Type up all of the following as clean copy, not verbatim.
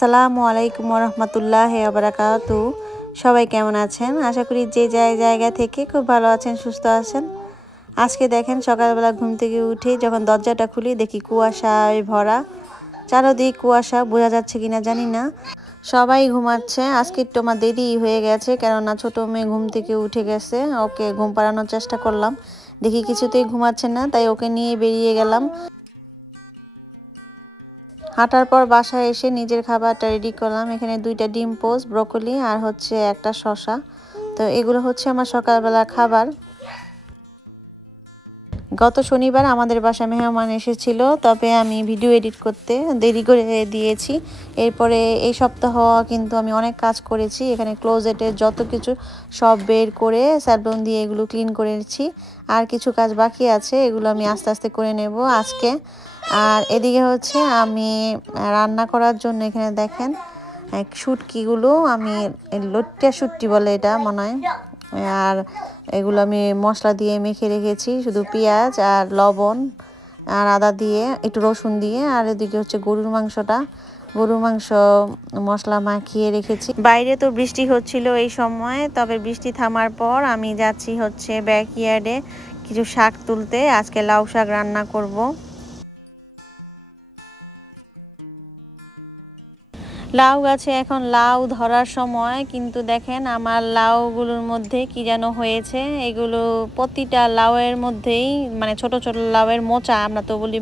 আসসালামু আলাইকুম রহমতুল্লাহ বারাকাতু। সবাই কেমন আছেন? আশা করি যে জায়গা থেকে খুব ভালো আছেন, সুস্থ আছেন। আজকে দেখেন সকালবেলা ঘুম থেকে উঠে যখন দরজাটা খুলি দেখি কুয়াশায় ভরা, চারদিক কুয়াশা, বোঝা যাচ্ছে কিনা জানি না। সবাই ঘুমাচ্ছে। আজকে একটু আমার দেরি হয়ে গেছে, কেননা ছোট মেয়ে ঘুম থেকে উঠে গেছে। ওকে ঘুম পাড়ানোর চেষ্টা করলাম, দেখি কিছুতেই ঘুমাচ্ছে না, তাই ওকে নিয়ে বেরিয়ে গেলাম। হাঁটার পর বাসায় এসে নিজের খাবারটা রেডি করলাম। এখানে 2টা ডিম পোস্ট, ব্রকলি আর হচ্ছে একটা শসা। তো এগুলো হচ্ছে আমার সকালবেলা খাবার। গত শনিবার আমাদের বাসায় মেহমান এসেছিল, তবে আমি ভিডিও এডিট করতে দেরি করে দিয়েছি। এরপরে এই সপ্তাহ কিন্তু আমি অনেক কাজ করেছি। এখানে ক্লোজেটের যত কিছু সব বের করে স্যালুন দিয়ে এগুলো ক্লিন করেছি। আর কিছু কাজ বাকি আছে, এগুলো আমি আস্তে আস্তে করে নেব আজকে। আর এদিকে হচ্ছে আমি রান্না করার জন্য এখানে দেখেন শুটকিগুলো, আমি লট্টা শুটকি বলে এটা মনে হয়, আর এগুলো আমি মশলা দিয়ে মেখে রেখেছি, শুধু পেঁয়াজ আর লবণ আর আদা দিয়ে একটু রসুন দিয়ে। আর এদিকে হচ্ছে গরুর মাংস মশলা মাখিয়ে রেখেছি। বাইরে তো বৃষ্টি হচ্ছিল এই সময়, তবে বৃষ্টি থামার পর আমি যাচ্ছি হচ্ছে ব্যাকইয়ার্ডে কিছু শাক তুলতে। আজকে লাউ শাক রান্না করব। লাউ গাছে এখন লাউ ধরার সময়, কিন্তু দেখেন আমার লাউগুলোর মধ্যে কি যেন হয়েছে। এগুলো প্রতিটা লাউয়ের মধ্যেই, মানে ছোট ছোট লাউয়ের মোচা, আমরা তো বলি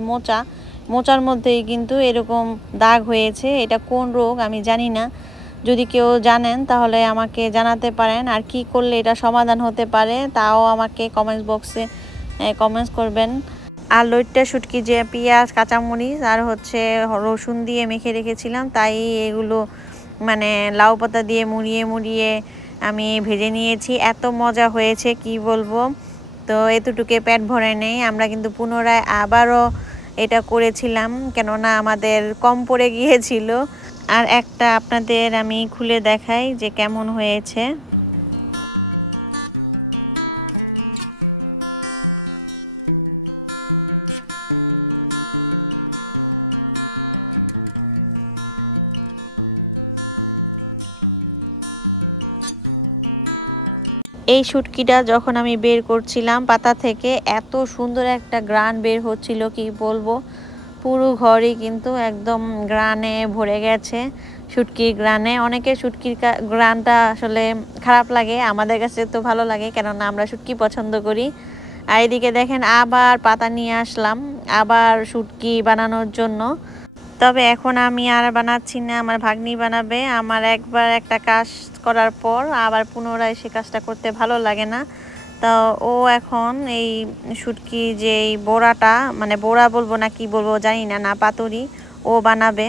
মোচার মধ্যেই কিন্তু এরকম দাগ হয়েছে। এটা কোন রোগ আমি জানি না, যদি কেউ জানেন তাহলে আমাকে জানাতে পারেন। আর কি করলে এটা সমাধান হতে পারে তাও আমাকে কমেন্টস বক্সে কমেন্টস করবেন। আর লইট্টা শুটকি যে পেঁয়াজ, কাঁচামরিচ আর হচ্ছে রসুন দিয়ে মেখে রেখেছিলাম, তাই এগুলো মানে লাউ পাতা দিয়ে মুড়িয়ে আমি ভেজে নিয়েছি। এত মজা হয়েছে কি বলবো। তো এতটুকু পেট ভরে নেই, আমরা কিন্তু পুনরায় আবারও এটা করেছিলাম, কেননা আমাদের কম পড়ে গিয়েছিল। আর একটা আপনাদের আমি খুলে দেখাই যে কেমন হয়েছে। এই শুটকিটা যখন আমি বের করছিলাম পাতা থেকে, এত সুন্দর একটা গ্রান বের হচ্ছিল কি বলবো। পুরো ঘরই কিন্তু একদম গ্রানে ভরে গেছে, শুটকির গ্রানে। অনেকের শুটকির গ্রানটা আসলে খারাপ লাগে, আমাদের কাছে তো ভালো লাগে, কেননা আমরা শুটকি পছন্দ করি। আর এদিকে দেখেন আবার পাতা নিয়ে আসলাম আবার শুটকি বানানোর জন্য। তবে এখন আমি আর বানাচ্ছি না, আমার ভাগ্নি বানাবে। আমার একবার একটা কাজ করার পর আবার পুনরায় সে কাজটা করতে ভালো লাগে না। তো ও এখন এই শুটকি যে বড়াটা, মানে বড়া বলবো না কি বলবো জানি না পাতুরি, ও বানাবে।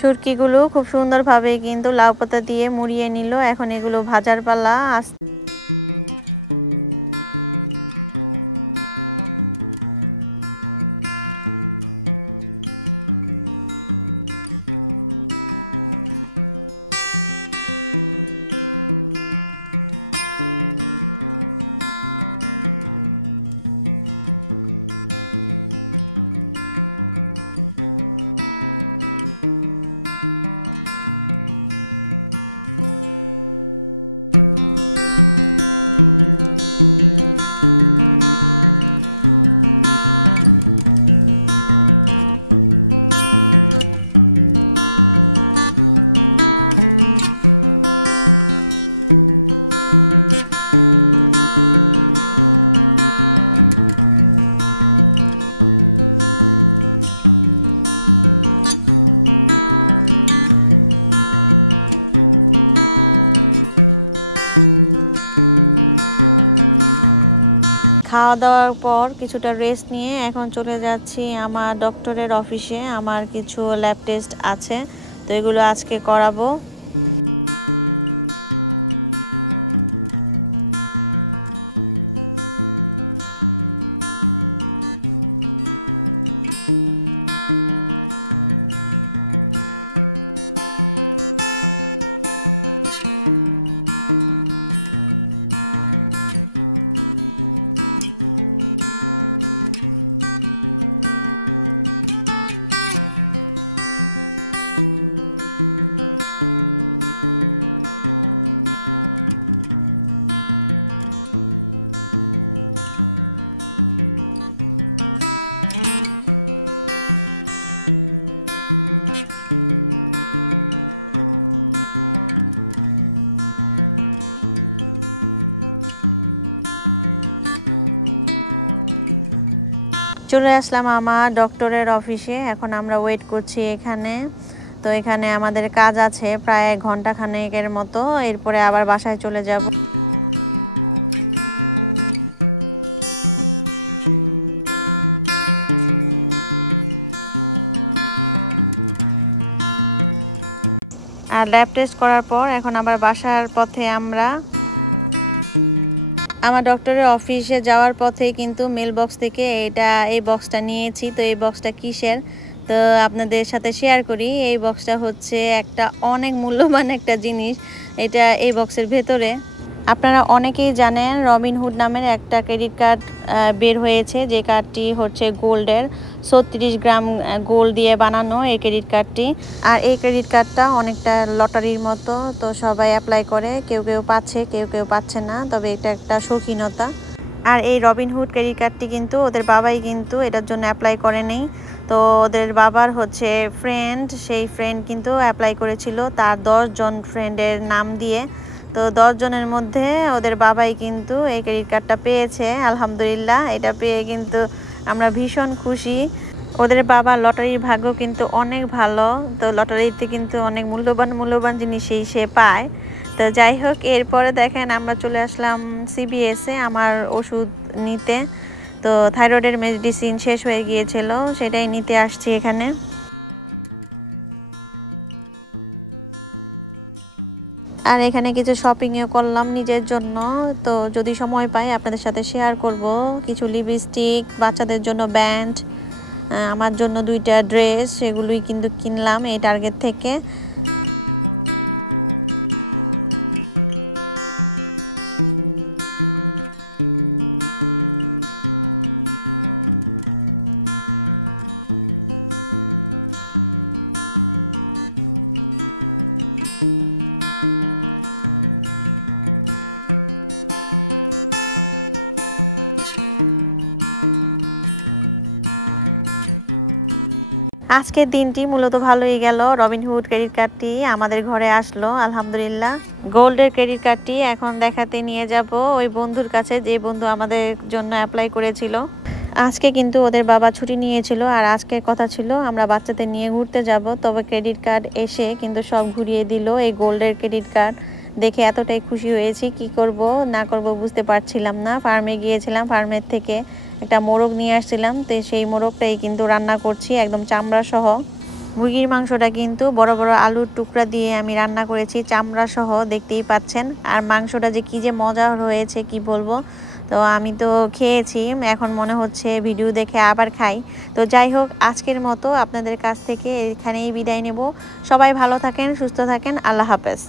শুটকিগুলো খুব সুন্দরভাবে কিন্তু লাউ পাতা দিয়ে মুড়িয়ে নিল। এখন এগুলো ভাজার পালা। পর কিছুটা রেস্ট নিয়ে এখন চলে যাচ্ছি আমার ডক্টরের অফিসে। আমার কিছু ল্যাব টেস্ট আছে, তো এগুলো আজকে করাবো। চলে আসলাম আমার ডক্টরের অফিসে। এখন আমরা ওয়েট করছি এখানে। তো এখানে আমাদের কাজ আছে প্রায় ঘন্টাখানেকের মতো, এরপরে আবার বাসায় চলে যাব। আর ল্যাব টেস্ট করার পর এখন আবার বাসার পথে আমরা। আমার ডক্টরের অফিসে যাওয়ার পথেই কিন্তু মেল বক্স থেকে এই বক্সটা নিয়েছি। তো এই বক্সটা কিসের, তো আপনাদের সাথে শেয়ার করি। এই বক্সটা হচ্ছে একটা অনেক মূল্যবান একটা জিনিস। এটা এই বক্সের ভেতরে আপনারা অনেকেই জানেন রবিনহুড নামের একটা ক্রেডিট কার্ড বের হয়েছে, যে কার্ডটি হচ্ছে গোল্ডের। 36 গ্রাম গোল্ড দিয়ে বানানো এই ক্রেডিট কার্ডটি। আর এই ক্রেডিট কার্ডটা অনেকটা লটারির মতো, তো সবাই অ্যাপ্লাই করে, কেউ কেউ পাচ্ছে, কেউ কেউ পাচ্ছে না, তবে এটা একটা শৌখিনতা। আর এই রবিনহুড ক্রেডিট কার্ডটি কিন্তু ওদের বাবাই কিন্তু এটার জন্য অ্যাপ্লাই করে নেই। তো ওদের বাবার হচ্ছে ফ্রেন্ড, সেই ফ্রেন্ড কিন্তু অ্যাপ্লাই করেছিল তার 10 জন ফ্রেন্ডের নাম দিয়ে। তো 10 জনের মধ্যে ওদের বাবাই কিন্তু এই ক্রেডিট কার্ডটা পেয়েছে। আলহামদুলিল্লাহ, এটা পেয়ে কিন্তু আমরা ভীষণ খুশি। ওদের বাবা লটারির ভাগ্য কিন্তু অনেক ভালো, তো লটারিতে কিন্তু অনেক মূল্যবান জিনিসই সে পায়। তো যাই হোক, এরপরে দেখেন আমরা চলে আসলাম CVS-এ আমার ওষুধ নিতে। তো থাইরয়েডের মেডিসিন শেষ হয়ে গিয়েছিল, সেটাই নিতে আসছি এখানে। আর এখানে কিছু শপিংও করলাম নিজের জন্য। তো যদি সময় পাই আপনাদের সাথে শেয়ার করব। কিছু লিপস্টিক, বাচ্চাদের জন্য ব্যান্ড, আমার জন্য 2টা ড্রেস, সেগুলোই কিন্তু কিনলাম এই টার্গেট থেকে। আজকের দিনটি মূলত ভালোই গেল। রবিনহুড ক্রেডিট কার্ডটি আমাদের ঘরে আসলো আলহামদুলিল্লাহ। গোল্ডের ক্রেডিট কার্ডটি এখন দেখাতে নিয়ে যাব ওই বন্ধুর কাছে, যে বন্ধু আমাদের জন্য অ্যাপ্লাই করেছিল। আজকে কিন্তু ওদের বাবা ছুটি নিয়েছিল, আর আজকের কথা ছিল আমরা বাচ্চাদের নিয়ে ঘুরতে যাব, তবে ক্রেডিট কার্ড এসে কিন্তু সব ঘুরিয়ে দিল। এই গোল্ডের ক্রেডিট কার্ড দেখে এতটাই খুশি হয়েছি, কি করব না করব বুঝতে পারছিলাম না। ফার্মে গিয়েছিলাম, ফার্মের থেকে একটা মোরগ নিয়ে আসছিলাম, তো সেই মোরগটাই কিন্তু রান্না করছি একদম চামড়া সহ। মুরগির মাংসটা কিন্তু বড় বড় আলুর টুকরা দিয়ে আমি রান্না করেছি চামড়া সহ, দেখতেই পাচ্ছেন। আর মাংসটা যে কি যে মজা হয়েছে কি বলবো। তো আমি তো খেয়েছি, এখন মনে হচ্ছে ভিডিও দেখে আবার খাই। তো যাই হোক, আজকের মতো আপনাদের কাছ থেকে এখানেই বিদায় নেব। সবাই ভালো থাকেন, সুস্থ থাকেন, আল্লাহ হাফেজ।